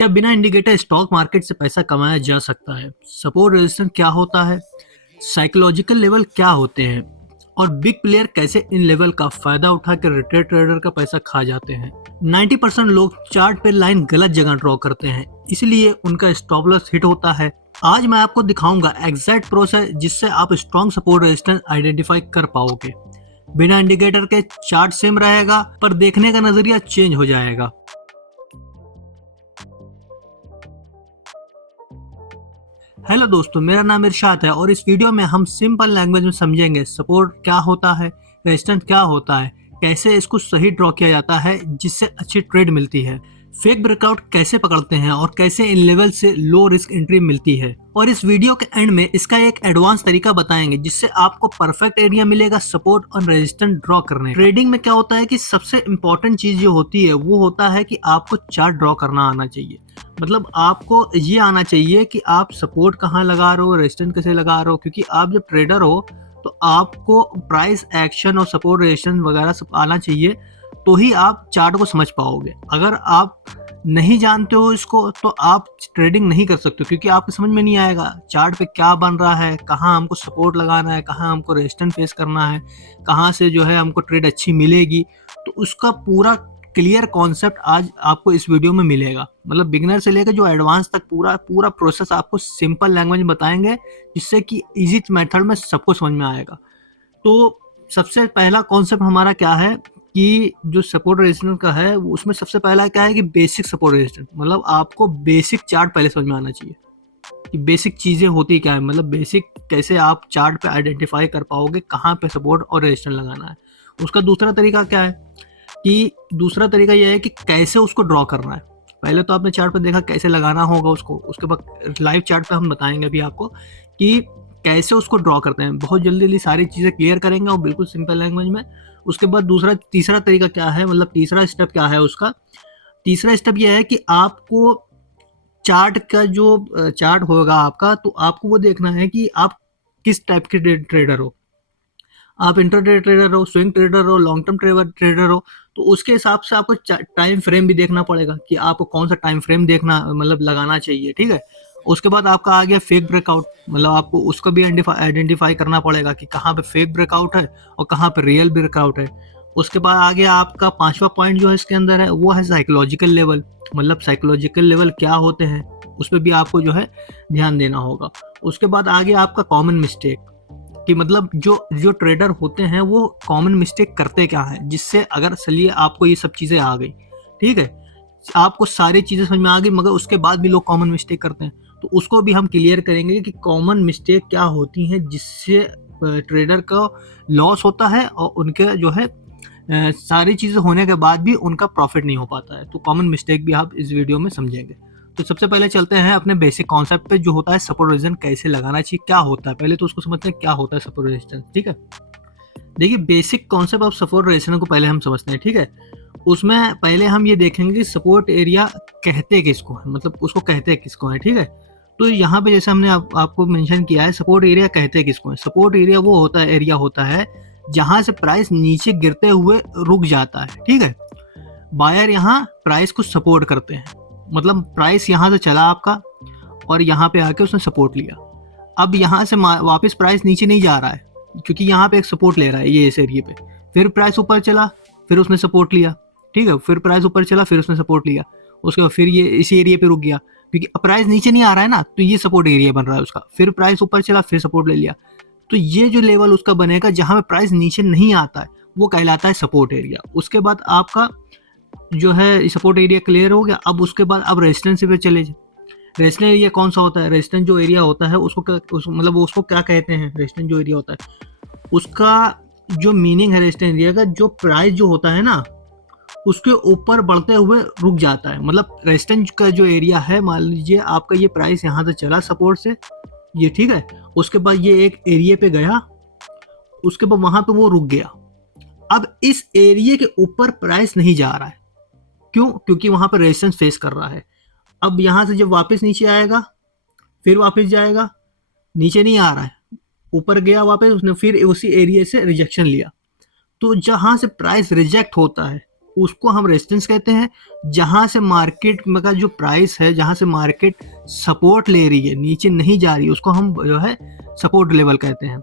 क्या बिना indicator stock market से पैसा कमाया जा सकता है? सपोर्ट रेजिस्टेंस क्या होता है? साइकोलॉजिकल लेवल क्या होते हैं? और बिग प्लेयर कैसे इन लेवल का फायदा उठाकर रिटेल ट्रेडर का पैसा खा जाते हैं? 90% लोग चार्ट पे लाइन गलत जगह ड्रॉ करते हैं, इसलिए उनका स्टॉप लॉस हिट होता है। आज मैं आपको दिखाऊंगा एग्जैक्ट प्रोसेस जिससे आप स्ट्रॉन्ग सपोर्ट रेजिस्टेंस आइडेंटिफाई कर पाओगे। बिना इंडिकेटर के चार्ट सेम रहेगा, पर देखने का नजरिया चेंज हो जाएगा। हेलो दोस्तों, मेरा नाम इरशाद है और इस वीडियो में हम सिंपल लैंग्वेज में समझेंगे सपोर्ट क्या होता है, रेजिस्टेंस क्या होता है, कैसे इसको सही ड्रॉ किया जाता है जिससे अच्छी ट्रेड मिलती है, फेक ब्रेकआउट कैसे पकड़ते हैं और कैसे इन लेवल से लो रिस्क एंट्री मिलती है। और इस वीडियो के एंड में इसका एक एडवांस तरीका बताएंगे जिससे आपको परफेक्ट एरिया मिलेगा सपोर्ट और रेजिस्टेंस ड्रॉ करने। ट्रेडिंग में क्या होता है कि सबसे इंपॉर्टेंट चीज जो होती है वो होता है कि आपको चार्ट ड्रॉ करना आना चाहिए। मतलब आपको ये आना चाहिए कि आप सपोर्ट कहाँ लगा रहे हो, रेजिस्टेंस कैसे लगा रहे हो, क्योंकि आप जब ट्रेडर हो तो आपको प्राइस एक्शन और सपोर्ट रेजिस्टेंस वगैरह सब आना चाहिए, तो ही आप चार्ट को समझ पाओगे। अगर आप नहीं जानते हो इसको तो आप ट्रेडिंग नहीं कर सकते, क्योंकि आपको समझ में नहीं आएगा चार्ट पे क्या बन रहा है, कहाँ हमको सपोर्ट लगाना है, कहाँ हमको रेजिस्टेंस फेस करना है, कहाँ से जो है हमको ट्रेड अच्छी मिलेगी। तो उसका पूरा क्लियर कॉन्सेप्ट आज आपको इस वीडियो में मिलेगा। मतलब बिगिनर से लेकर जो एडवांस तक पूरा पूरा प्रोसेस आपको सिंपल लैंग्वेज में बताएंगे, जिससे कि इजी मेथड में सबको समझ में आएगा। तो सबसे पहला कॉन्सेप्ट हमारा क्या है कि जो सपोर्ट रेजिस्टेंस का है उसमें सबसे पहला क्या है कि बेसिक सपोर्ट रेजिस्टेंस। मतलब आपको बेसिक चार्ट पहले समझ में आना चाहिए कि बेसिक चीज़ें होती क्या है। मतलब बेसिक कैसे आप चार्ट पे आइडेंटिफाई कर पाओगे कहाँ पे सपोर्ट और रेजिस्टेंस लगाना है। उसका दूसरा तरीका क्या है कि दूसरा तरीका यह है कि कैसे उसको ड्रॉ करना है। पहले तो आपने चार्ट पर देखा कैसे लगाना होगा उसको, उसके बाद लाइव चार्ट पे हम बताएंगे अभी आपको कि कैसे उसको ड्रॉ करते हैं। बहुत जल्दी जल्दी सारी चीज़ें क्लियर करेंगे और बिल्कुल सिंपल लैंग्वेज में। उसके बाद तीसरा तरीका क्या है, मतलब तीसरा स्टेप क्या है उसका। तीसरा स्टेप यह है कि आपको चार्ट का जो चार्ट होगा आपका, तो आपको वो देखना है कि आप किस टाइप के ट्रेडर हो। आप इंट्राडे ट्रेडर हो, स्विंग ट्रेडर हो, लॉन्ग टर्म ट्रेडर हो, तो उसके हिसाब से आपको टाइम फ्रेम भी देखना पड़ेगा कि आपको कौन सा टाइम फ्रेम देखना मतलब लगाना चाहिए। ठीक है। उसके बाद आपका आ गया फेक ब्रेकआउट। मतलब आपको उसको भी आइडेंटिफाई करना पड़ेगा कि कहाँ पे फेक ब्रेकआउट है और कहाँ पे रियल ब्रेकआउट है। उसके बाद आ गया आपका पांचवा पॉइंट जो है इसके अंदर है वो है साइकोलॉजिकल लेवल। मतलब साइकोलॉजिकल लेवल क्या होते हैं उस पर भी आपको जो है ध्यान देना होगा। उसके बाद आ गया आपका कॉमन मिस्टेक कि मतलब जो जो ट्रेडर होते हैं वो कॉमन मिस्टेक करते क्या है, जिससे अगर चलिए आपको ये सब चीज़ें आ गई, ठीक है, आपको सारी चीज़ें समझ में आ गई, मगर उसके बाद भी लोग कॉमन मिस्टेक करते हैं, तो उसको भी हम क्लियर करेंगे कि कॉमन मिस्टेक क्या होती हैं जिससे ट्रेडर का लॉस होता है और उनके जो है सारी चीज़ें होने के बाद भी उनका प्रॉफिट नहीं हो पाता है। तो कॉमन मिस्टेक भी आप इस वीडियो में समझेंगे। तो सबसे पहले चलते हैं अपने बेसिक कॉन्सेप्ट पे, जो होता है सपोर्ट रेजिस्टेंस कैसे लगाना चाहिए, क्या होता है। पहले तो उसको समझते हैं क्या होता है सपोर्ट रेजिस्टेंस। ठीक है, देखिए basic concept of support resistance को पहले हम समझते हैं। ठीक है, उसमें पहले हम ये देखेंगे कि सपोर्ट एरिया कहते किसको है, मतलब उसको कहते किसको है। ठीक है, तो यहाँ पे जैसे हमने आपको मेंशन किया है सपोर्ट एरिया कहते किसको है। सपोर्ट एरिया वो होता है, एरिया होता है जहां से प्राइस नीचे गिरते हुए रुक जाता है। ठीक है, बायर यहाँ प्राइस को सपोर्ट करते हैं। मतलब प्राइस यहाँ से चला आपका और यहाँ पे आके उसने सपोर्ट लिया। अब यहाँ से वापस प्राइस नीचे नहीं जा रहा है, क्योंकि यहाँ पे एक सपोर्ट ले रहा है ये इस एरिया पे। फिर प्राइस ऊपर चला, फिर उसने सपोर्ट लिया। ठीक है, फिर प्राइस ऊपर चला, फिर उसने सपोर्ट लिया। उसके बाद फिर ये इसी एरिया पे रुक गया, क्योंकि प्राइस नीचे नहीं आ रहा है ना, तो ये सपोर्ट एरिया बन रहा है उसका। फिर प्राइस ऊपर चला, फिर सपोर्ट ले लिया। तो ये जो लेवल उसका बनेगा जहाँ पे प्राइस नीचे नहीं आता है वो कहलाता है सपोर्ट एरिया। उसके बाद आपका जो है सपोर्ट एरिया क्लियर हो गया। अब उसके बाद अब रेजिस्टेंस पे चले जाए। रेजिस्टेंस एरिया कौन सा होता है? रेजिस्टेंस जो एरिया होता है मतलब उसको क्या कहते हैं, रेजिस्टेंस जो एरिया होता है उसका जो मीनिंग है रेजिस्टेंस एरिया का, जो प्राइस जो होता है ना उसके ऊपर बढ़ते हुए रुक जाता है। मतलब रेजिस्टेंस का जो एरिया है, मान लीजिए आपका ये प्राइस यहाँ से चला सपोर्ट से, ये ठीक है, उसके बाद ये एक एरिया पे गया, उसके बाद वहां पे वो रुक गया। अब इस एरिया के ऊपर प्राइस नहीं जा रहा है, क्यों? क्योंकि वहां पर रेजिस्टेंस फेस कर रहा है। अब यहां से जब वापस नीचे आएगा फिर वापस जाएगा, नीचे नहीं आ रहा है, ऊपर गया वापस, उसने फिर उसी एरिया से रिजेक्शन लिया। तो जहां से प्राइस रिजेक्ट होता है उसको हम रेजिस्टेंस कहते हैं। जहां से मार्केट में का जो प्राइस है, जहां से मार्केट सपोर्ट ले रही है, नीचे नहीं जा रही है, उसको हम जो है सपोर्ट लेवल कहते हैं।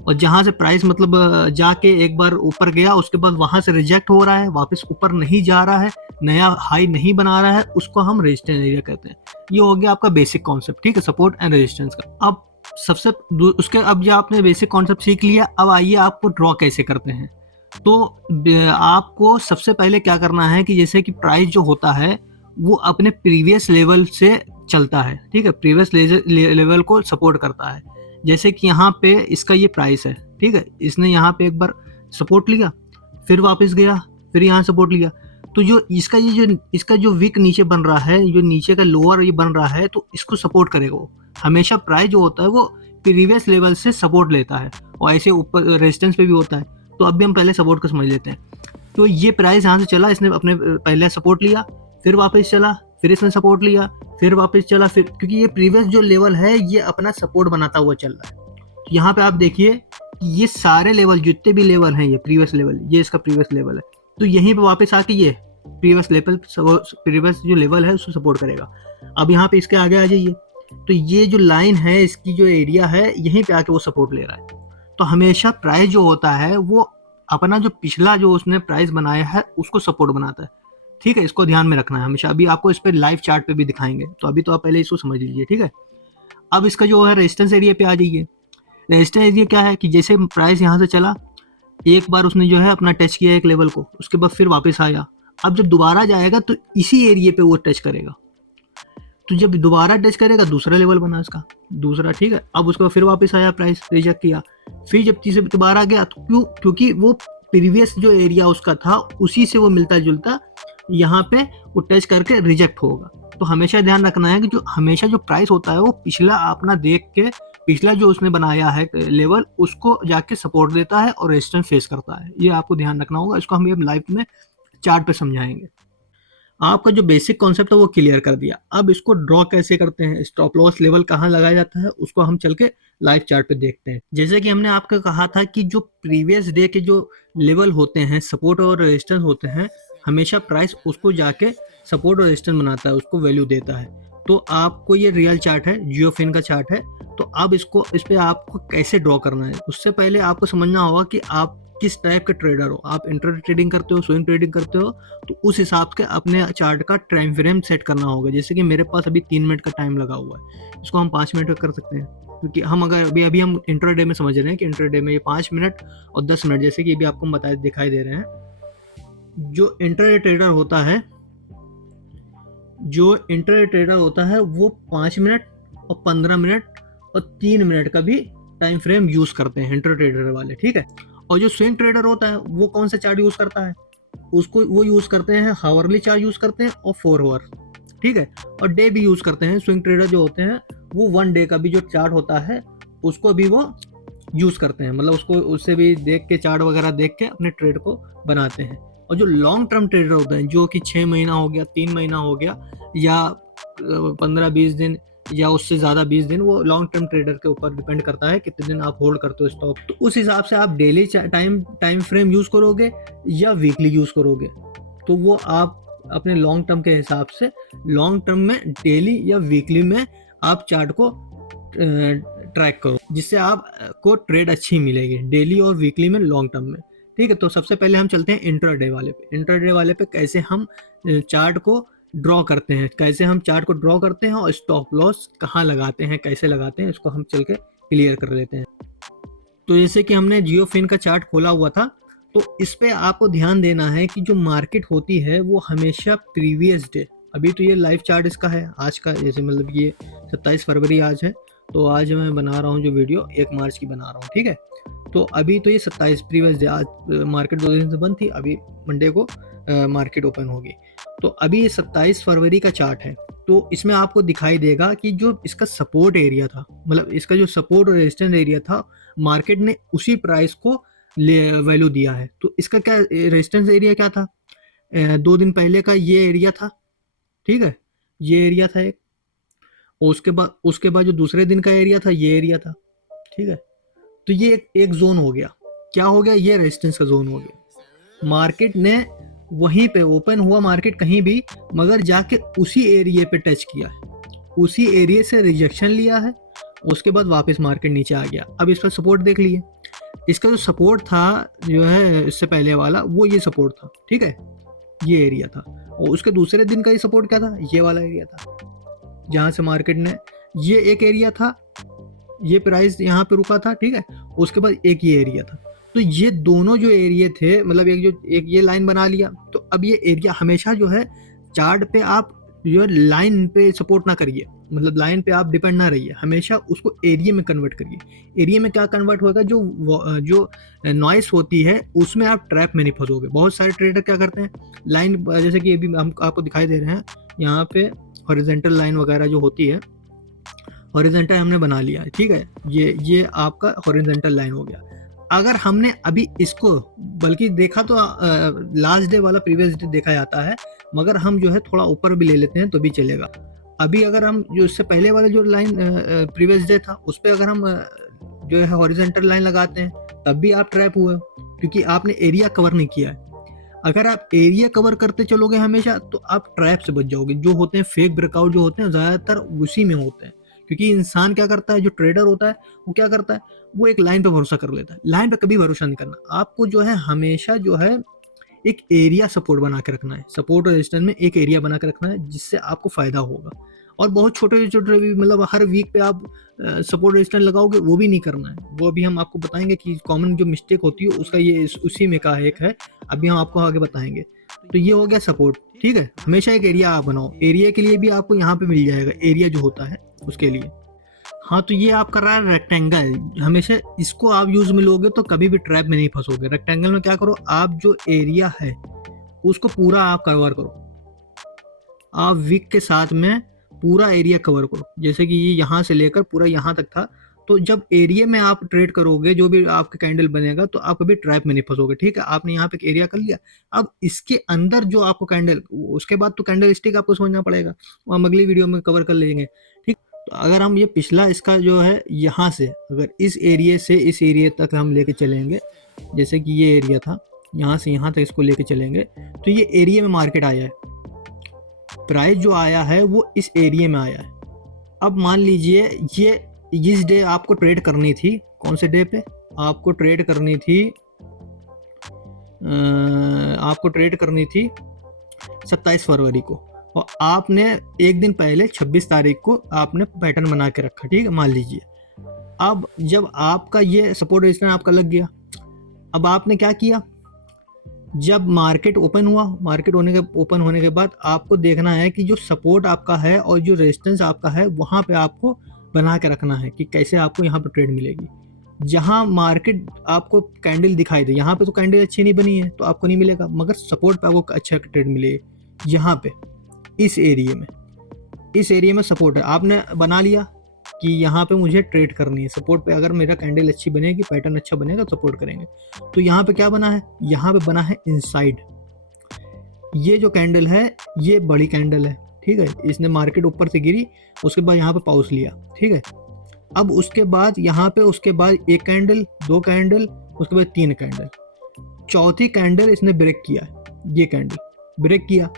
और जहां से प्राइस मतलब जाके एक बार ऊपर गया, उसके बाद वहां से रिजेक्ट हो रहा है, वापस ऊपर नहीं जा रहा है, नया हाई नहीं बना रहा है, उसको हम रेजिस्टेंस एरिया कहते हैं। ये हो गया आपका बेसिक कॉन्सेप्ट, ठीक है, सपोर्ट एंड रेजिस्टेंस का। अब सबसे उसके अब जो आपने बेसिक कॉन्सेप्ट सीख लिया, अब आइए आपको ड्रॉ कैसे करते हैं। तो आपको सबसे पहले क्या करना है कि जैसे कि प्राइस जो होता है वो अपने प्रीवियस लेवल से चलता है, ठीक है, प्रीवियस लेवल को सपोर्ट करता है। जैसे कि यहाँ पे इसका ये प्राइस है, ठीक है, इसने यहाँ पे एक बार सपोर्ट लिया, फिर वापस गया, फिर यहाँ सपोर्ट लिया। तो जो इसका जो विक नीचे बन रहा है, जो नीचे का लोअर ये बन रहा है, तो इसको सपोर्ट करेगा वो। हमेशा प्राइस जो होता है वो प्रीवियस लेवल से सपोर्ट लेता है, और ऐसे ऊपर रेजिस्टेंस पे भी होता है। तो अभी हम पहले सपोर्ट को समझ लेते हैं। तो ये प्राइस यहाँ से चला, इसने अपने पहले सपोर्ट लिया, फिर वापस चला, फिर इसने सपोर्ट लिया, फिर वापस चला, फिर क्योंकि ये प्रीवियस जो लेवल है ये अपना सपोर्ट बनाता हुआ चल रहा है। तो यहाँ पे आप देखिए कि ये सारे लेवल, जितने भी लेवल हैं, ये प्रीवियस लेवल, ये इसका प्रीवियस लेवल है। तो यहीं पे वापस आके ये प्रीवियस जो लेवल है उसको सपोर्ट करेगा। अब यहाँ पे इसके आगे आ जाइए, तो ये जो लाइन है, इसकी जो एरिया है, यहीं पे आके वो सपोर्ट ले रहा है। तो हमेशा प्राइस जो होता है वो अपना जो पिछला जो उसने प्राइस बनाया है उसको सपोर्ट बनाता है, ठीक है, इसको ध्यान में रखना है हमेशा। अभी आपको इस पर लाइव चार्ट पे भी दिखाएंगे, तो अभी तो आप पहले इसको समझ लीजिए, ठीक है। अब इसका जो है रेजिस्टेंस एरिया पे आ जाइए। रेजिस्टेंस एरिया क्या है कि जैसे प्राइस यहाँ से चला, एक बार उसने जो है अपना टच किया एक लेवल को, उसके बाद फिर वापस आया। अब जब दोबारा जाएगा तो इसी एरिया पे वो टच करेगा। तो जब दोबारा टच करेगा, दूसरा लेवल बना इसका, दूसरा, ठीक है। अब उसके बाद फिर वापस आया, प्राइस रिजेक्ट किया, फिर जब तीसरे दोबारा गया, तो क्योंकि वो प्रीवियस जो एरिया उसका था उसी से वो मिलता जुलता यहाँ पे वो टच करके रिजेक्ट होगा। तो हमेशा ध्यान रखना है कि जो हमेशा जो प्राइस होता है वो पिछला अपना देख के, पिछला जो उसने बनाया है लेवल, उसको जाके सपोर्ट देता है और रेजिस्टेंस फेस करता है। ये आपको ध्यान रखना होगा। इसको हम लाइव में चार्ट पे समझाएंगे। आपका जो बेसिक कॉन्सेप्ट है वो क्लियर कर दिया। अब इसको ड्रॉ कैसे करते हैं, स्टॉप लॉस लेवल कहाँ लगाया जाता है, उसको हम चल के लाइव चार्ट पे देखते हैं। जैसे कि हमने आपको कहा था कि जो प्रीवियस डे के जो लेवल होते हैं, सपोर्ट और रेजिस्टेंस होते हैं, हमेशा प्राइस उसको जाके सपोर्ट और रेजिस्टेंस बनाता है, उसको वैल्यू देता है। तो आपको ये रियल चार्ट है, जियोफिन का चार्ट है। तो अब इस पे आपको कैसे ड्रॉ करना है, उससे पहले आपको समझना होगा कि आप किस टाइप के ट्रेडर हो। आप इंट्राडे ट्रेडिंग करते हो, स्विंग ट्रेडिंग करते हो, तो उस हिसाब से अपने चार्ट का टाइम फ्रेम सेट करना होगा। जैसे कि मेरे पास अभी 3 मिनट का टाइम लगा हुआ है, इसको हम 5 मिनट में कर सकते हैं, क्योंकि हम अगर अभी हम इंट्राडे में समझ रहे हैं कि इंट्राडे में ये 5 मिनट और 10 मिनट, जैसे कि अभी आपको बताए दिखाई दे रहे हैं। जो इंट्राडे ट्रेडर होता है वो 5 मिनट और 15 मिनट और 3 मिनट का भी टाइम फ्रेम यूज करते हैं इंट्राडे ट्रेडर वाले, ठीक है। और जो स्विंग ट्रेडर होता है वो कौन सा चार्ट यूज करता है, उसको वो यूज करते हैं हावरली चार्ट यूज करते हैं और 4 आवर, ठीक है। और डे भी यूज करते हैं। स्विंग ट्रेडर जो होते हैं वो 1 डे का भी जो चार्ट होता है उसको भी वो यूज करते हैं, मतलब उसको उससे भी देख के, चार्ट वगैरह देख के अपने ट्रेड को बनाते हैं। और जो लॉन्ग टर्म ट्रेडर होते हैं, जो कि 6 महीना हो गया, 3 महीना हो गया, या 15-20 दिन या उससे ज़्यादा 20 दिन, वो लॉन्ग टर्म ट्रेडर के ऊपर डिपेंड करता है कितने दिन आप होल्ड करते हो स्टॉक। तो उस हिसाब से आप डेली टाइम फ्रेम यूज़ करोगे या वीकली यूज़ करोगे, तो वो आप अपने लॉन्ग टर्म के हिसाब से लॉन्ग टर्म में डेली या वीकली में आप चार्ट को ट्रैक करो, जिससे आपको ट्रेड अच्छी मिलेगी डेली और वीकली में, लॉन्ग टर्म में, ठीक है। तो सबसे पहले हम चलते हैं इंट्राडे वाले पे। इंट्राडे वाले पे कैसे हम चार्ट को ड्रॉ करते हैं, कैसे हम चार्ट को ड्रॉ करते हैं और स्टॉप लॉस कहाँ लगाते हैं, कैसे लगाते हैं, इसको हम चल के क्लियर कर लेते हैं। तो जैसे कि हमने जियोफिन का चार्ट खोला हुआ था, तो इस पे आपको ध्यान देना है कि जो मार्केट होती है वो हमेशा प्रीवियस डे, अभी तो ये लाइव चार्ट इसका है आज का, जैसे मतलब ये 27 फरवरी आज है, तो आज मैं बना रहा हूँ जो वीडियो 1 मार्च की बना रहा हूँ, ठीक है। तो अभी तो ये 27 प्रीवियस डे, आज मार्केट 2 दिन से बंद थी, अभी मंडे को मार्केट ओपन होगी। तो अभी ये 27 फरवरी का चार्ट है। तो इसमें आपको दिखाई देगा कि जो इसका सपोर्ट एरिया था, मतलब इसका जो सपोर्ट और रेजिस्टेंस एरिया था, मार्केट ने उसी प्राइस को वैल्यू दिया है। तो इसका क्या रेजिस्टेंस एरिया क्या था, 2 दिन पहले का ये एरिया था, ठीक है, ये एरिया था एक, और उसके बाद जो दूसरे दिन का एरिया था ये एरिया था, ठीक है। तो ये एक जोन हो गया, क्या हो गया, ये रेजिस्टेंस का जोन हो गया। मार्केट ने वहीं पे ओपन हुआ मार्केट कहीं भी, मगर जाके उसी एरिया पे टच किया है, उसी एरिया से रिजेक्शन लिया है, उसके बाद वापस मार्केट नीचे आ गया। अब इस पर सपोर्ट देख लिए, इसका जो सपोर्ट था जो है इससे पहले वाला, वो ये सपोर्ट था, ठीक है, ये एरिया था। और उसके दूसरे दिन का ही सपोर्ट क्या था, ये वाला एरिया था, जहाँ से मार्केट ने, ये एक एरिया था, ये प्राइस यहाँ पे रुका था, ठीक है, उसके बाद एक ये एरिया था। तो ये दोनों जो एरिया थे, मतलब एक ये लाइन बना लिया, तो अब ये एरिया हमेशा जो है चार्ट पे आप जो लाइन पे सपोर्ट ना करिए, मतलब लाइन पे आप डिपेंड ना रहिए, हमेशा उसको एरिया में कन्वर्ट करिए। एरिया में क्या कन्वर्ट होगा, जो नॉइस होती है उसमें आप ट्रैप में नहीं फंसोगे। बहुत सारे ट्रेडर क्या करते हैं, लाइन जैसे कि अभी हम आपको दिखाई दे रहे हैं यहाँ पे हॉरिजॉन्टल लाइन वगैरह जो होती है, हॉरिजॉन्टल हमने बना लिया है, ठीक है, ये आपका हॉरिजॉन्टल लाइन हो गया। अगर हमने अभी इसको बल्कि देखा तो लास्ट डे वाला प्रीवियस डे देखा जाता है, मगर हम जो है थोड़ा ऊपर भी ले लेते हैं तो भी चलेगा। अभी अगर हम जो इससे पहले वाला जो लाइन प्रीवियस डे था उस पर अगर हम जो है हॉरिजॉन्टल लाइन लगाते हैं, तब भी आप ट्रैप हुए, क्योंकि आपने एरिया कवर नहीं किया है। अगर आप एरिया कवर करते चलोगे हमेशा, तो आप ट्रैप से बच जाओगे। जो होते हैं फेक ब्रेकआउट जो होते हैं ज़्यादातर उसी में होते हैं, क्योंकि इंसान क्या करता है, जो ट्रेडर होता है वो क्या करता है, वो एक लाइन पे भरोसा कर लेता है। लाइन पे कभी भरोसा नहीं करना, आपको जो है हमेशा जो है एक एरिया सपोर्ट बना के रखना है, सपोर्ट और रेजिस्टेंस में एक एरिया बना के रखना है, जिससे आपको फायदा होगा। और बहुत छोटे छोटे भी, मतलब हर वीक पे आप सपोर्ट रेजिस्टेंस लगाओगे, वो भी नहीं करना है। वो अभी हम आपको बताएंगे कि कॉमन जो मिस्टेक होती है उसका ये उसी में का एक है, अभी हम आपको आगे बताएंगे। तो ये हो गया सपोर्ट, ठीक है। हमेशा एक एरिया आप बनाओ, एरिया के लिए भी आपको यहाँ पे मिल जाएगा एरिया जो होता है उसके लिए। हाँ, तो ये आप कर रहा है रेक्टेंगल, हमेशा इसको आप यूज में लोगे तो कभी भी ट्रैप में नहीं फंसोगे। रेक्टेंगल में क्या करो, आप जो एरिया है उसको पूरा आप कवर करो, आप विक के साथ में पूरा एरिया कवर करो। जैसे कि ये यहाँ से लेकर पूरा यहाँ तक था, तो जब एरिया में आप ट्रेड करोगे, जो भी आपका कैंडल बनेगा, तो आप कभी ट्रैप में नहीं फंसोगे, ठीक है। आपने यहाँ पे एक एरिया कर लिया, अब इसके अंदर जो आपको कैंडल, उसके बाद तो कैंडल स्टिक आपको समझना पड़ेगा, वो हम अगली वीडियो में कवर कर लेंगे, ठीक। तो अगर हम ये पिछला इसका जो है यहाँ से अगर इस एरिया से इस एरिया तक हम लेके चलेंगे, जैसे कि ये एरिया था, यहाँ से यहाँ तक इसको लेके चलेंगे, तो ये एरिया में मार्केट आया है, प्राइस जो आया है वो इस एरिया में आया है। अब मान लीजिए ये इस डे आपको ट्रेड करनी थी, कौन से डे पे आपको ट्रेड करनी थी, आपको ट्रेड करनी थी 27 फरवरी को, और आपने एक दिन पहले 26 तारीख को आपने पैटर्न बना के रखा, ठीक है, मान लीजिए। अब जब आपका ये सपोर्ट रेजिस्टेंस आपका लग गया, अब आपने क्या किया, जब मार्केट ओपन हुआ, मार्केट ओपन होने के बाद आपको देखना है कि जो सपोर्ट आपका है और जो रेजिस्टेंस आपका है वहाँ पे आपको बना के रखना है कि कैसे आपको यहाँ पे ट्रेड मिलेगी। जहाँ मार्केट आपको कैंडल दिखाई दे, यहाँ पे तो कैंडल अच्छी नहीं बनी है तो आपको नहीं मिलेगा, मगर सपोर्ट पे आपको अच्छा ट्रेड मिलेगा। यहाँ पे इस एरिया में सपोर्ट है, आपने बना लिया कि यहाँ पे मुझे ट्रेड करनी है सपोर्ट पे, अगर मेरा कैंडल अच्छी बनेगी, पैटर्न अच्छा बनेगा, सपोर्ट करेंगे। तो यहाँ पे क्या बना है, यहाँ पे बना है इनसाइड। ये जो कैंडल है ये बड़ी कैंडल है, ठीक है, इसने मार्केट ऊपर से गिरी, उसके बाद यहाँ पे पॉज लिया, ठीक है। अब उसके बाद यहाँ पे उसके बाद एक कैंडल, दो कैंडल, उसके बाद तीन कैंडल, चौथी कैंडल इसने ब्रेक किया, ये कैंडल ब्रेक किया,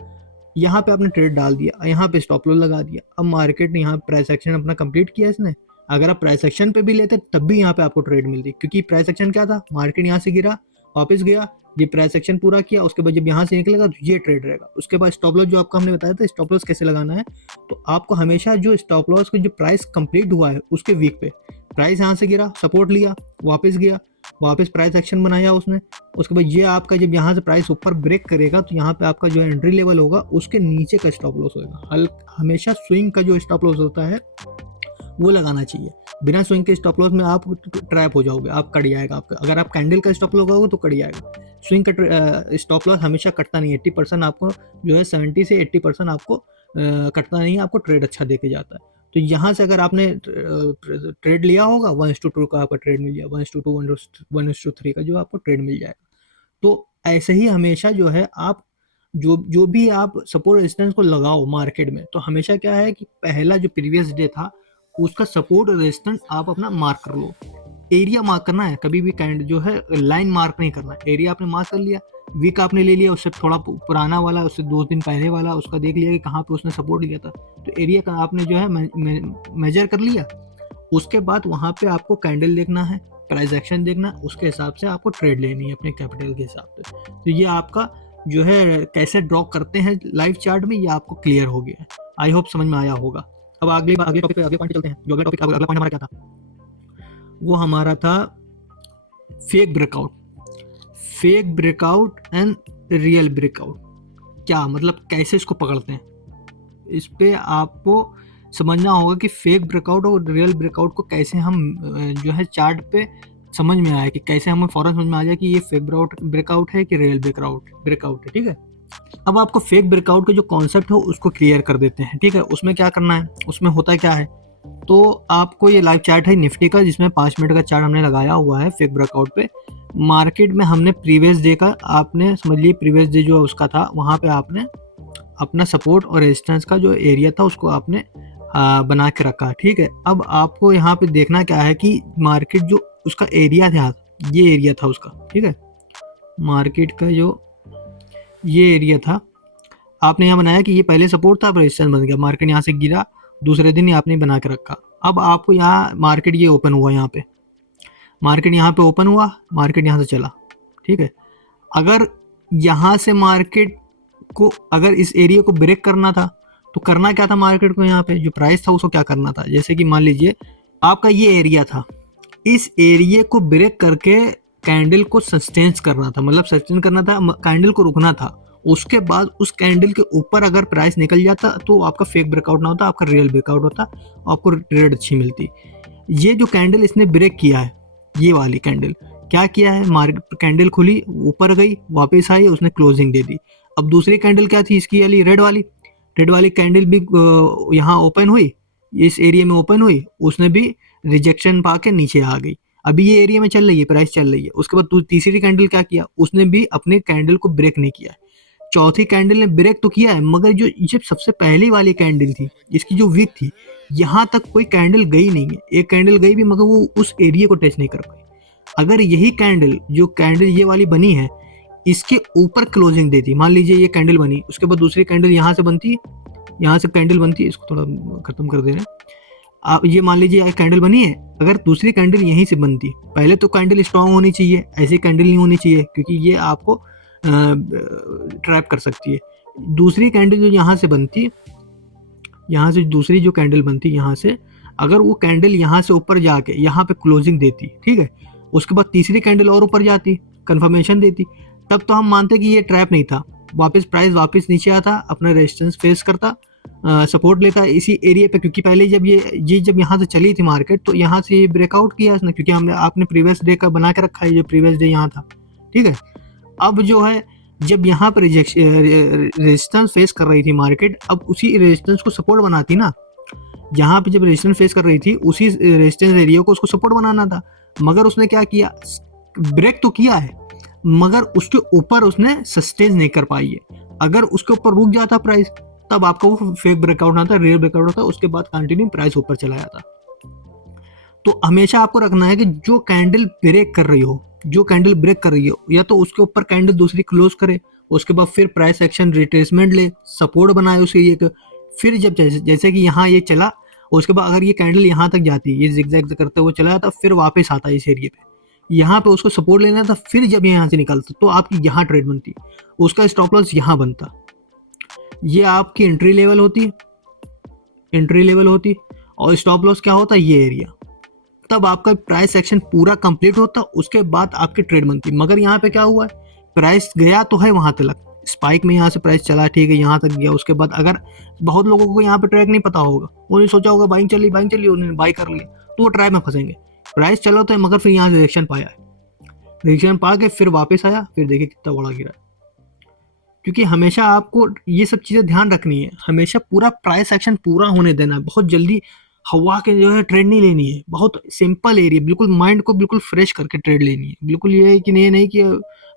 यहाँ पे आपने ट्रेड डाल दिया, यहाँ पे स्टॉप लॉस लगा दिया। अब मार्केट ने यहाँ प्राइस एक्शन अपना कंप्लीट किया इसने, अगर आप प्राइस एक्शन पे भी लेते तब भी यहाँ पे आपको ट्रेड मिलती, क्योंकि प्राइस एक्शन क्या था, मार्केट यहाँ से गिरा, वापस गया, ये प्राइस एक्शन पूरा किया, उसके बाद जब यहाँ से निकलेगा तो ये ट्रेड रहेगा। उसके बाद स्टॉप लॉस जो आपको हमने बताया था, स्टॉप लॉस कैसे लगाना है, तो आपको हमेशा जो स्टॉप लॉस को जो प्राइस कंप्लीट हुआ है उसके वीक पे, प्राइस यहाँ से गिरा, सपोर्ट लिया, वापस गया, वापस प्राइस एक्शन बनाया उसने, उसके बाद ये आपका जब यहाँ से प्राइस ऊपर ब्रेक करेगा तो यहाँ पे आपका जो एंट्री लेवल होगा उसके नीचे का स्टॉप लॉस होगा। हमेशा स्विंग का जो स्टॉप लॉस होता है वो लगाना चाहिए, बिना स्विंग के स्टॉप लॉस में आप ट्रैप हो जाओगे, आप कट जाएगा आपका। अगर आप कैंडल का स्टॉप लगाओगे तो कट जाएगा, स्विंग का स्टॉप लॉस हमेशा कटता नहीं है, 80% आपको जो है 70 से 80% आपको कटता नहीं है, आपको ट्रेड अच्छा देके जाता है। तो यहाँ से अगर आपने ट्रेड लिया होगा 1:2 का आपका ट्रेड मिल जाएगा, 1:2 1:3 का जो आपको ट्रेड मिल जाएगा। तो ऐसे ही हमेशा जो है आप जो भी आप सपोर्ट रेजिस्टेंस को लगाओ मार्केट में, तो हमेशा क्या है कि पहला जो प्रीवियस डे था उसका सपोर्ट रेजिस्टेंस आप अपना मार्क कर लो, एरिया मार्क करना है, कभी भी काइंड जो है लाइन मार्क नहीं करना है, एरिया आपने मार्क कर लिया, वीक आपने ले लिया, उससे थोड़ा पुराना वाला, उससे 2 दिन पहले वाला, उसका देख लिया कि कहाँ पे उसने सपोर्ट लिया था, तो एरिया का आपने जो है मेजर कर लिया। उसके बाद वहाँ पे आपको कैंडल देखना है, प्राइस एक्शन देखना, उसके हिसाब से आपको ट्रेड लेनी है अपने कैपिटल के हिसाब से। तो ये आपका जो है कैसे ड्रॉ करते हैं लाइव चार्ट में, ये आपको क्लियर हो गया है। आई होप समझ में आया होगा। अब अगले टॉपिक पे, अगले पॉइंट पे चलते हैं। जो अगला टॉपिक, अगला पॉइंट हमारा क्या था, वो हमारा था fake breakout. Fake breakout and real breakout, क्या मतलब, कैसे इसको पकड़ते हैं, इस पे आपको समझना होगा कि फेक ब्रेकआउट और रियल ब्रेकआउट को कैसे हम जो है चार्ट पे समझ में आया, कि कैसे हमें फौरन समझ में आ जाए कि ये फेक ब्रेकआउट है कि रियल ब्रेकआउट है। ठीक है, अब आपको फेक ब्रेकआउट का जो कॉन्सेप्ट है उसको क्लियर कर देते हैं। ठीक है, उसमें क्या करना है, उसमें होता क्या है, तो आपको ये लाइव चार्ट है निफ्टी का, जिसमें 5 मिनट का चार्ट हमने लगाया हुआ है फेक ब्रेकआउट पे। मार्केट में हमने प्रीवियस डे का, आपने समझ लीजिए प्रीवियस डे जो उसका था, वहाँ पे आपने अपना सपोर्ट और रेजिस्टेंस का जो एरिया था उसको आपने बना के रखा। ठीक है, अब आपको यहाँ पे देखना क्या है कि मार्केट जो उसका एरिया था, ये एरिया था उसका। ठीक है, मार्केट का जो ये एरिया था, आपने यहाँ बनाया कि ये पहले सपोर्ट था, अब रेजिस्टेंस बन गया, मार्केट यहाँ से गिरा, दूसरे दिन ही आपने बना के रखा। अब आपको यहाँ मार्केट ये ओपन हुआ, यहाँ पे मार्केट यहाँ पे ओपन हुआ, मार्केट यहाँ से चला। ठीक है, अगर यहाँ से मार्केट को, अगर इस एरिया को ब्रेक करना था, तो करना क्या था मार्केट को, यहाँ पे जो प्राइस था उसको क्या करना था, जैसे कि मान लीजिए आपका ये एरिया था, इस एरिया को ब्रेक करके कैंडल को सस्टेन करना था, मतलब सस्टेन करना था, कैंडल को रुकना था। उसके बाद उस कैंडल के ऊपर अगर प्राइस निकल जाता तो आपका फेक ब्रेकआउट ना होता, आपका रियल ब्रेकआउट होता, आपको ट्रेड अच्छी मिलती। ये जो कैंडल इसने ब्रेक किया है, ये वाली कैंडल क्या किया है, मार्केट कैंडल खुली, ऊपर गई, वापस आई, उसने क्लोजिंग दे दी। अब दूसरी कैंडल क्या थी इसकी वाली, रेड वाली कैंडल भी यहाँ ओपन हुई, इस एरिया में ओपन हुई, उसने भी रिजेक्शन पा के नीचे आ गई। अभी ये एरिया में चल रही है, प्राइस चल रही है। उसके बाद तीसरी कैंडल क्या किया, उसने भी अपने कैंडल को ब्रेक नहीं किया। चौथी कैंडल ने ब्रेक तो किया है, मगर जो जब सबसे पहली वाली कैंडल थी, इसकी जो वीक थी, यहाँ तक कोई कैंडल गई नहीं है। एक कैंडल गई भी, मगर वो उस एरिया को टच नहीं कर पाई। अगर यही कैंडल, जो कैंडल ये वाली बनी है, इसके ऊपर क्लोजिंग देती, मान लीजिए ये कैंडल बनी, उसके बाद दूसरी कैंडल यहाँ से बनती, यहाँ से कैंडल बनती, इसको थोड़ा खत्म कर दे रहे हैं आप। ये मान लीजिए कैंडल बनी है, अगर दूसरी कैंडल यहीं से बनती, पहले तो कैंडल स्ट्रांग होनी चाहिए, ऐसी कैंडल नहीं होनी चाहिए, क्योंकि ये आपको ट्रैप कर सकती है। दूसरी कैंडल जो यहाँ से बनती, यहाँ से दूसरी जो कैंडल बनती यहाँ से, अगर वो कैंडल यहाँ से ऊपर जाके यहाँ पे क्लोजिंग देती, ठीक है, उसके बाद तीसरी कैंडल और ऊपर जाती, कंफर्मेशन देती, तब तो हम मानते कि ये ट्रैप नहीं था, वापस प्राइस वापस नीचे आता, अपना रेजिस्टेंस फेस करता, सपोर्ट लेता इसी एरिया पे, क्योंकि पहले जब ये जब यहाँ से चली थी मार्केट, तो यहाँ से ये ब्रेकआउट किया इसने, क्योंकि हमने आपने प्रीवियस डे का बना के रखा है, जो प्रीवियस डे यहाँ था। ठीक है, अब जो है जब यहाँ पर रेजिस्टेंस फेस कर रही थी मार्केट, अब उसी रेजिस्टेंस को सपोर्ट बनाती ना, यहाँ पे जब रेजिस्टेंस फेस कर रही थी, उसी रेजिस्टेंस एरिया को उसको सपोर्ट बनाना था, मगर उसने क्या किया, ब्रेक तो किया है, मगर उसके ऊपर उसने सस्टेन नहीं कर पाई है। अगर उसके ऊपर रुक जाता प्राइस, तब आपका वो फेक ब्रेकआउट आता, रियल ब्रेकआउट होता, उसके बाद कंटिन्यू प्राइस ऊपर चला जाता। तो हमेशा आपको रखना है कि जो कैंडल ब्रेक कर रही हो, जो कैंडल ब्रेक कर रही हो, या तो उसके ऊपर कैंडल दूसरी क्लोज करे, उसके बाद फिर प्राइस एक्शन रिट्रेसमेंट ले, सपोर्ट बनाए उस एरिया का, फिर जब जैसे कि यहाँ ये चला, उसके बाद अगर ये कैंडल यहाँ तक जाती, ये जिगजैग करते हुए चला जाता, फिर वापस आता इस एरिया पे, यहाँ पे उसको सपोर्ट लेना था, फिर जब यहाँ से निकलता तो आपकी यहाँ ट्रेड बनती, उसका स्टॉप लॉस यहाँ बनता, ये आपकी एंट्री लेवल होती, और स्टॉप लॉस क्या होता, ये एरिया। तब आपका प्राइस एक्शन पूरा कंप्लीट होता, उसके बाद आपकी ट्रेड बनती। मगर यहाँ पे क्या हुआ है, प्राइस गया तो है वहां तक, स्पाइक में यहाँ से प्राइस चला, ठीक है, यहाँ तक गया, उसके बाद अगर बहुत लोगों को यहाँ पे ट्रैक नहीं पता होगा, उन्होंने सोचा होगा बाइंग चली, उन्होंने बाई कर लिया, तो वो ट्रैप में फंसेंगे। प्राइस चला तो है, मगर फिर यहाँ से रिएक्शन पाया है, रिएक्शन पा के फिर वापस आया, फिर देखिए कितना बड़ा गिरा। क्योंकि हमेशा आपको ये सब चीज़ें ध्यान रखनी है, हमेशा पूरा प्राइस एक्शन पूरा होने देना है, बहुत जल्दी हवा के जो है ट्रेड नहीं लेनी है, बहुत सिंपल एरिया, बिल्कुल माइंड को बिल्कुल फ्रेश करके ट्रेड लेनी है। बिल्कुल ये है कि नहीं कि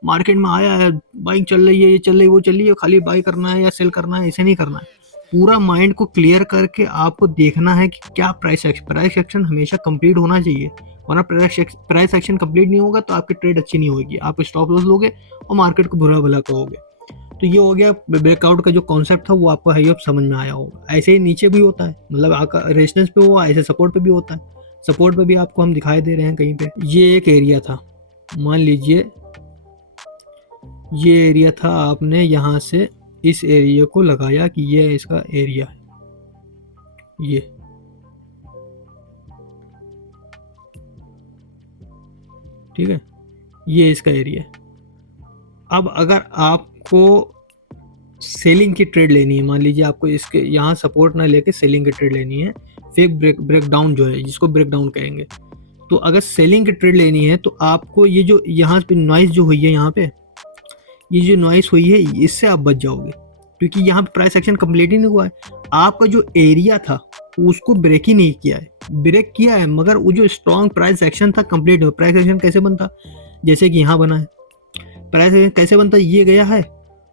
मार्केट में आया है, बाइंग चल रही है, ये चल रही है, वो चल रही है, खाली बाई करना है या सेल करना है, ऐसे नहीं करना है। पूरा माइंड को क्लियर करके आपको देखना है कि क्या प्राइस एक्शन हमेशा कंप्लीट होना चाहिए, वरना प्राइस एक्शन कंप्लीट नहीं होगा तो आपकी ट्रेड अच्छी नहीं होगी, आप स्टॉप लॉस लोगे और मार्केट को बुरा भला कहोगे। तो ये हो गया ब्रेकआउट का जो कॉन्सेप्ट था, वो आपको हाई ऑफ समझ में आया होगा। ऐसे ही नीचे भी होता है, मतलब आपका रेजिस्टेंस पे हुआ, ऐसे सपोर्ट पे भी होता है। सपोर्ट पे भी आपको हम दिखाई दे रहे हैं कहीं पे। ये एक एरिया था, मान लीजिए ये एरिया था, आपने यहाँ से इस एरिया को लगाया कि ये इसका एरिया है, ये ठीक है, ये इसका एरिया है। अब अगर आपको सेलिंग की ट्रेड लेनी है, मान लीजिए आपको इसके यहाँ सपोर्ट ना लेके सेलिंग की ट्रेड लेनी है, फेक ब्रेकडाउन जो है जिसको ब्रेकडाउन कहेंगे, तो अगर सेलिंग की ट्रेड लेनी है तो आपको ये जो यहाँ पे नॉइस जो हुई है, यहाँ पे ये जो नॉइस हुई है, इससे आप बच जाओगे, क्योंकि यहाँ पे प्राइस एक्शन कंप्लीट ही नहीं हुआ है। आपका जो एरिया था उसको ब्रेक ही नहीं किया है, ब्रेक किया है मगर वो जो स्ट्रॉन्ग प्राइस एक्शन था कंप्लीट हो। प्राइस एक्शन कैसे बनता, जैसे कि यहाँ बना है, प्राइस एक्शन कैसे बनता, ये गया है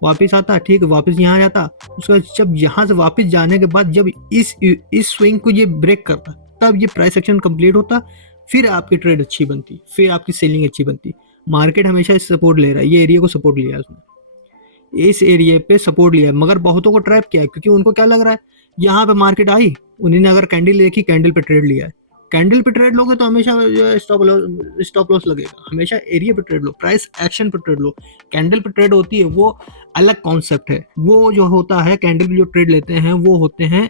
वापस आता, ठीक है, वापस यहाँ जाता, उसका जब यहाँ से वापस जाने के बाद जब इस स्विंग को ये ब्रेक करता, तब ये प्राइस एक्शन कंप्लीट होता, फिर आपकी ट्रेड अच्छी बनती, फिर आपकी सेलिंग अच्छी बनती। मार्केट हमेशा इस सपोर्ट ले रहा है, ये एरिया को सपोर्ट लिया है उसने, इस एरिया पे सपोर्ट लिया है, मगर बहुतों को ट्रैप किया है, क्योंकि उनको क्या लग रहा है, यहाँ पे मार्केट आई, उन्होंने अगर कैंडल देखी, कैंडल पे ट्रेड लिया है। कैंडल पे ट्रेड लोगे तो हमेशा स्टॉप लॉस लगेगा, हमेशा एरिया पे ट्रेड लो, प्राइस एक्शन पे ट्रेड लो। कैंडल पे ट्रेड होती है वो अलग कॉन्सेप्ट है, वो जो होता है कैंडल पे जो ट्रेड लेते हैं वो होते हैं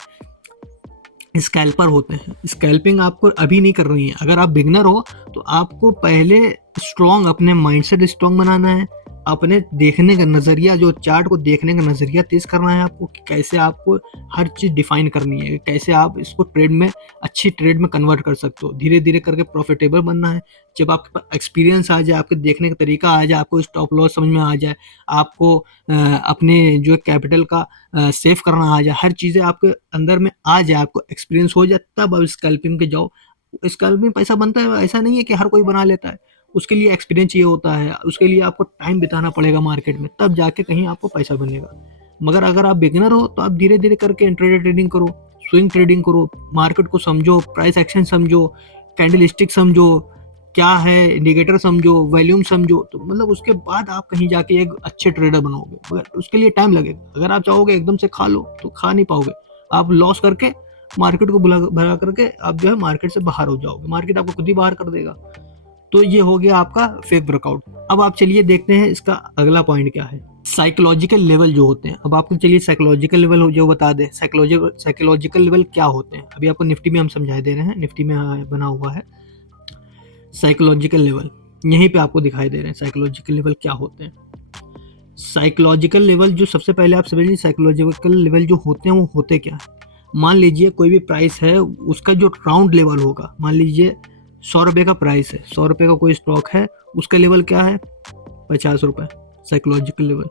स्कैल्पर होते हैं। स्कैल्पिंग आपको अभी नहीं कर रही है, अगर आप बिगनर हो तो आपको पहले स्ट्रॉन्ग अपने माइंडसेट स्ट्रॉन्ग बनाना है, अपने देखने का नज़रिया, जो चार्ट को देखने का नज़रिया तेज करना है आपको, कि कैसे आपको हर चीज़ डिफाइन करनी है, कैसे आप इसको ट्रेड में अच्छी ट्रेड में कन्वर्ट कर सकते हो, धीरे धीरे करके प्रॉफिटेबल बनना है। जब आपके पास एक्सपीरियंस आ जाए, आपके देखने का तरीका आ जाए, आपको स्टॉप लॉस समझ में आ जाए, आपको अपने जो कैपिटल का सेव करना आ जाए, हर चीज़ें आपके अंदर में आ जाए, आपको एक्सपीरियंस हो जाए, तब आप स्कैल्पिंग पे जाओ। स्कैल्पिंग पैसा बनता है, ऐसा नहीं है कि हर कोई बना लेता है, उसके लिए एक्सपीरियंस चाहिए होता है, उसके लिए आपको टाइम बिताना पड़ेगा मार्केट में, तब जाके कहीं आपको पैसा बनेगा। मगर अगर आप बिगिनर हो तो आप धीरे धीरे करके इंट्राडे ट्रेडिंग करो, स्विंग ट्रेडिंग करो, मार्केट को समझो, प्राइस एक्शन समझो, कैंडल स्टिक समझो, क्या है इंडिकेटर समझो, वॉल्यूम समझो, तो मतलब उसके बाद आप कहीं जाके एक अच्छे ट्रेडर बनोगे, मगर उसके लिए टाइम लगेगा। अगर आप चाहोगे एकदम से खा लो तो खा नहीं पाओगे, आप लॉस करके मार्केट को भरा करके आप जो है मार्केट से बाहर हो जाओगे, मार्केट आपको खुद ही बाहर कर देगा। तो ये हो गया आपका फेक ब्रेकआउट। अब आप चलिए देखते हैं इसका अगला पॉइंट क्या है, साइकोलॉजिकल लेवल जो होते हैं। अब आपको चलिए साइकोलॉजिकल लेवल जो बता दें, साइकोलॉजिकल लेवल क्या होते हैं। अभी आपको निफ्टी में हम समझा दे रहे हैं, निफ्टी में बना हुआ है साइकोलॉजिकल लेवल, यहीं पे आपको दिखाई दे रहे हैं साइकोलॉजिकल लेवल क्या होते हैं। साइकोलॉजिकल लेवल जो सबसे पहले आप समझिए, साइकोलॉजिकल लेवल जो होते हैं वो होते क्या है। मान लीजिए कोई भी प्राइस है, उसका जो राउंड लेवल होगा, मान लीजिए 100 रुपये का प्राइस है, 100 रुपये का कोई स्टॉक है, उसका लेवल क्या है 50 रुपये, साइकोलॉजिकल लेवल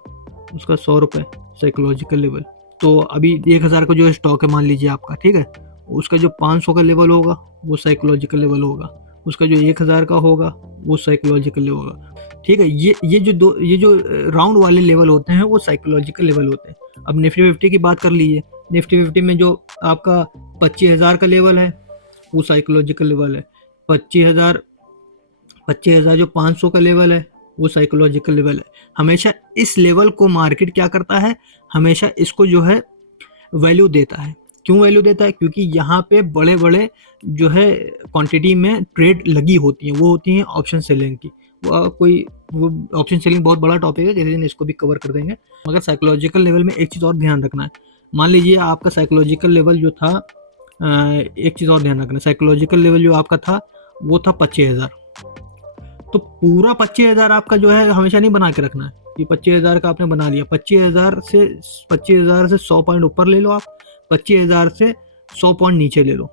उसका 100 रुपये साइकोलॉजिकल लेवल। तो अभी 1000 का जो स्टॉक है मान लीजिए आपका, ठीक है, उसका जो 500 का लेवल होगा वो साइकोलॉजिकल लेवल होगा, उसका जो 1000 का होगा वो साइकोलॉजिकल लेवल होगा, ठीक है। ये जो राउंड वाले लेवल होते हैं वो साइकोलॉजिकल लेवल होते हैं। अब निफ्टी 50 की बात कर लीजिए, निफ्टी 50 में जो आपका 25,000 का लेवल है वो साइकोलॉजिकल लेवल है, 25,000 जो 500 का लेवल है वो साइकोलॉजिकल लेवल है। हमेशा इस लेवल को मार्केट क्या करता है, हमेशा इसको जो है वैल्यू देता है। क्यों वैल्यू देता है, क्योंकि यहाँ पे बड़े बड़े जो है क्वांटिटी में ट्रेड लगी होती हैं, वो होती हैं ऑप्शन सेलिंग की। वो ऑप्शन सेलिंग बहुत बड़ा टॉपिक है, किसी दिन इसको भी कवर कर देंगे। मगर साइकोलॉजिकल लेवल में एक चीज़ और ध्यान रखना है, मान लीजिए आपका साइकोलॉजिकल लेवल जो था, एक चीज़ और ध्यान रखना, साइकोलॉजिकल लेवल जो आपका था वो था 25,000, तो पूरा 25,000 आपका जो है हमेशा नहीं बना के रखना है कि 25,000 का आपने बना लिया, 25,000 से 100 पॉइंट ऊपर ले लो आप, 25,000 से 100 पॉइंट नीचे ले लो।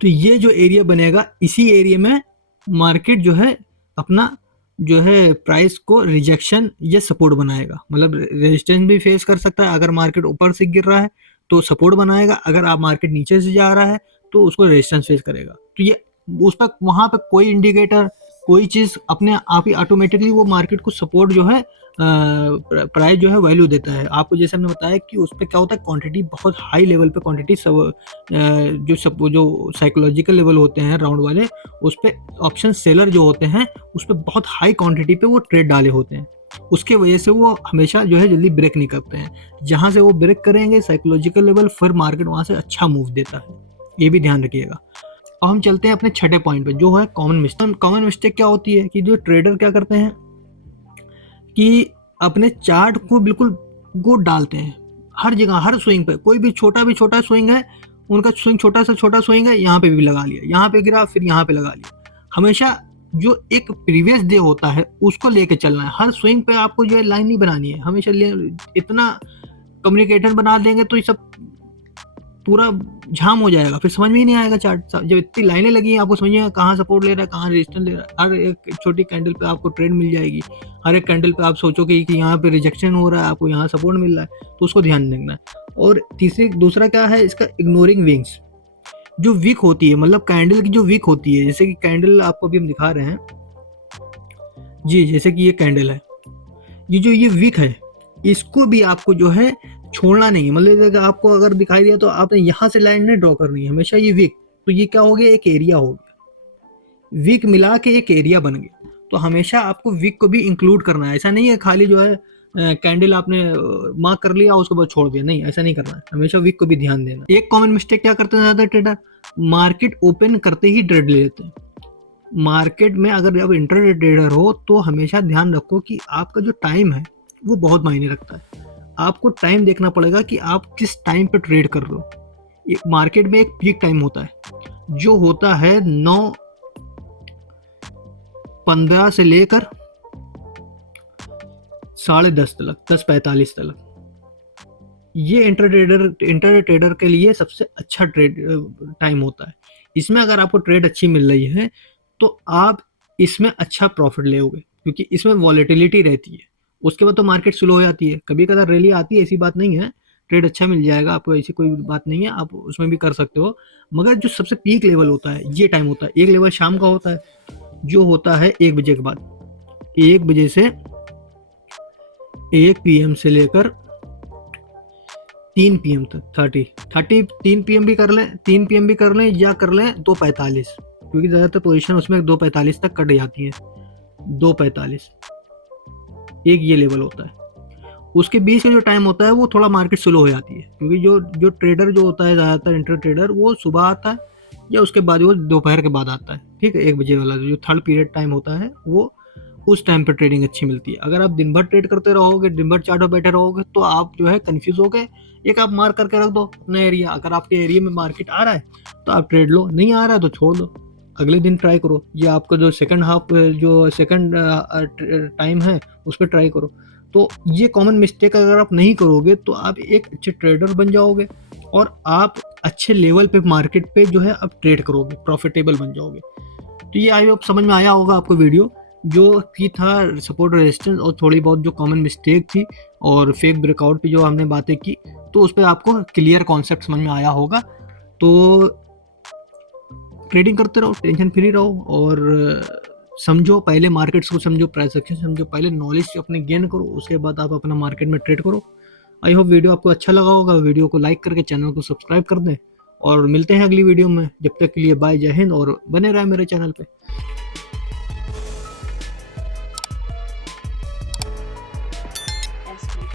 तो ये जो एरिया बनेगा, इसी एरिया में मार्केट जो है अपना जो है प्राइस को रिजेक्शन या सपोर्ट बनाएगा, मतलब रेजिस्टेंस भी फेस कर सकता है। अगर मार्केट ऊपर से गिर रहा है तो सपोर्ट बनाएगा, अगर आप मार्केट नीचे से जा रहा है तो उसको रेजिस्टेंस फेस करेगा। तो ये उस पर वहाँ पे कोई इंडिकेटर, कोई चीज़ अपने आप ही ऑटोमेटिकली वो मार्केट को सपोर्ट जो है प्राइस जो है वैल्यू देता है। आपको जैसे हमने बताया कि उस पे क्या होता है, क्वांटिटी बहुत हाई लेवल पे क्वांटिटी सब जो साइकोलॉजिकल लेवल होते हैं राउंड वाले, उस पे ऑप्शन सेलर जो होते हैं उस पे बहुत हाई क्वांटिटी पे वो ट्रेड डाले होते हैं। उसके वजह से वो हमेशा जो है जल्दी ब्रेक नहीं करते हैं। जहाँ से वो ब्रेक करेंगे साइकोलॉजिकल लेवल, फिर मार्केट वहाँ से अच्छा मूव देता है, ये भी ध्यान रखिएगा। अब हम चलते हैं अपने छठे पॉइंट पे, जो है कॉमन मिस्टेक। कॉमन मिस्टेक क्या होती है कि जो ट्रेडर क्या करते हैं कि अपने चार्ट को बिल्कुल गोद डालते हैं हर जगह, हर स्विंग पे। कोई भी छोटा स्विंग है, उनका स्विंग छोटा सा छोटा स्विंग है, यहाँ पे भी लगा लिया, यहाँ पे गिरा फिर यहाँ पे लगा लिया। हमेशा जो एक प्रीवियस डे होता है उसको लेके चलना है। हर स्विंग पे आपको जो है लाइन नहीं बनानी है। हमेशा इतना कम्युनिकेटर बना देंगे तो ये सब पूरा झाम हो जाएगा, फिर समझ में ही नहीं आएगा चार्ट। जब इतनी लाइनें लगी हैं, आपको समझ में कहाँ सपोर्ट ले रहा है, कहाँ रेजिस्टेंस ले रहा है। हर एक छोटी कैंडल पे आपको ट्रेड मिल जाएगी। हर एक कैंडल पे आप सोचोगे कि यहाँ पे रिजेक्शन हो रहा है, आपको यहाँ सपोर्ट मिल रहा है, तो उसको ध्यान देना है। और दूसरा क्या है इसका, इग्नोरिंग विंग्स जो वीक होती है, मतलब कैंडल की जो वीक होती है। जैसे कि कैंडल आपको अभी हम दिखा रहे हैं जी, जैसे कि ये कैंडल है, ये वीक है, इसको भी आपको जो है छोड़ना नहीं है। मतलब आपको अगर दिखाई दिया तो आपने यहाँ से लाइन नहीं ड्रॉ करनी है, हमेशा ये वीक, तो ये क्या हो गया, एक एरिया हो गया, वीक मिला के एक एरिया बन गया। तो हमेशा आपको वीक को भी इंक्लूड करना है। ऐसा नहीं है खाली जो है कैंडल आपने मार्क कर लिया उसके बाद छोड़ दिया, नहीं, ऐसा नहीं करना है। हमेशा वीक को भी ध्यान देना। एक कॉमन मिस्टेक क्या करते हैं ज़्यादा ट्रेडर, मार्केट ओपन करते ही ट्रेड ले लेते हैं। मार्केट में अगर आप इंट्राडे ट्रेडर हो तो हमेशा ध्यान रखो कि आपका जो टाइम है वो बहुत मायने रखता है। आपको टाइम देखना पड़ेगा कि आप किस टाइम पे ट्रेड कर रहे हो। मार्केट में एक पीक टाइम होता है जो होता है 9:15 से लेकर 10:30 तक, 10:45 तक। ये इंट्राडे ट्रेडर के लिए सबसे अच्छा ट्रेड टाइम होता है। इसमें अगर आपको ट्रेड अच्छी मिल रही है तो आप इसमें अच्छा प्रॉफिट लेोगे, क्योंकि इसमें वॉलेटिलिटी रहती है। उसके बाद तो मार्केट स्लो हो जाती है, कभी कभार रैली आती है, ऐसी बात नहीं है। ट्रेड अच्छा मिल जाएगा आपको, ऐसी कोई बात नहीं है, आप उसमें भी कर सकते हो। मगर जो सबसे पीक लेवल होता है ये टाइम होता है। एक लेवल शाम का होता है जो होता है 1 बजे के बाद। 1 बजे से 1 PM से लेकर 3 PM तक, 3 PM भी कर लें, 3 PM भी कर लें, या कर लें 2:45, क्योंकि ज़्यादातर पोजीशन उसमें 2:45 तक कट जाती है। 2:45 एक ये लेवल होता है। उसके बीच का जो टाइम होता है वो थोड़ा मार्केट स्लो हो जाती है, क्योंकि जो ट्रेडर जो होता है ज़्यादातर इंटर ट्रेडर, वो सुबह आता है या उसके बाद वो दोपहर के बाद आता है। ठीक है, 1 बजे वाला जो थर्ड पीरियड टाइम होता है वो उस टाइम पर ट्रेडिंग अच्छी मिलती है। अगर आप दिन भर ट्रेड करते रहोगे, दिन भर चार्ट पर बैठे रहोगे, तो आप जो है कंफ्यूज हो गए। एक आप मार्क करके रख दो अपना एरिया। अगर आपके एरिया में मार्केट आ रहा है तो आप ट्रेड लो, नहीं आ रहा है तो छोड़ दो, अगले दिन ट्राई करो। या आपका जो सेकंड टाइम है उस पर ट्राई करो। तो ये कॉमन मिस्टेक अगर आप नहीं करोगे तो आप एक अच्छे ट्रेडर बन जाओगे और आप अच्छे लेवल पे मार्केट पे जो है आप ट्रेड करोगे, प्रॉफिटेबल बन जाओगे। तो ये आई होप समझ में आया होगा आपको वीडियो, जो की था सपोर्ट रेजिस्टेंस और थोड़ी बहुत जो कॉमन मिस्टेक थी और फेक ब्रेकआउट पे जो हमने बातें की, तो उस पर आपको क्लियर कॉन्सेप्ट समझ में आया होगा। तो ट्रेडिंग करते रहो, टेंशन फ्री रहो और समझो, पहले मार्केट्स को समझो, प्राइस एक्शन समझो, पहले नॉलेज अपने गेन करो, उसके बाद आप अपना मार्केट में ट्रेड करो। आई होप वीडियो आपको अच्छा लगा होगा। वीडियो को लाइक करके चैनल को सब्सक्राइब कर दें और मिलते हैं अगली वीडियो में। जब तक के लिए बाय, जय हिंद और बने रहे मेरे चैनल पे।